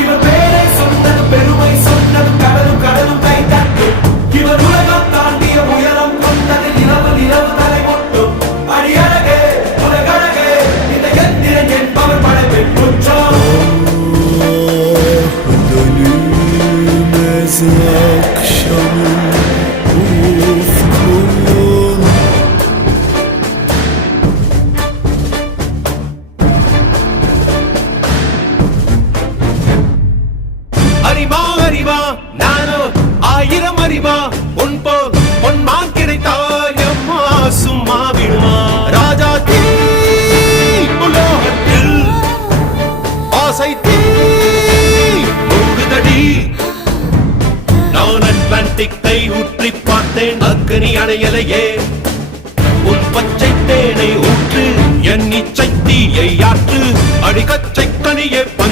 இவர் பேரை சொன்னது பெருமை சொன்னது கடலும் கடலும் கை தட்டும் இவர் உலகம் தாண்டிய உயரம் கொண்டது நிலவு நிலவு தலை மொட்டும் அடியழகே உலகழகே இந்த எந்திரன் என்பவர் படைப்பின் குற்றம் akşamın ufkun அறிவா அறிவா நானோ ஆயிரம் அறிவா உன் போல் பொன்மான் கிடைத்தாயம்மா சும்மா விடுமா ராஜா தீ உலோகத்தில் ஆசை தீ மூடுதடி நான் அட்லாண்டிக்கை ஊற்றி பார்த்தேன் அக்கனி அணையலையே உன் பச்சை தேனை ஊற்று என் இச்சை தீயை ஆற்று அடிக்கச்சை கனியே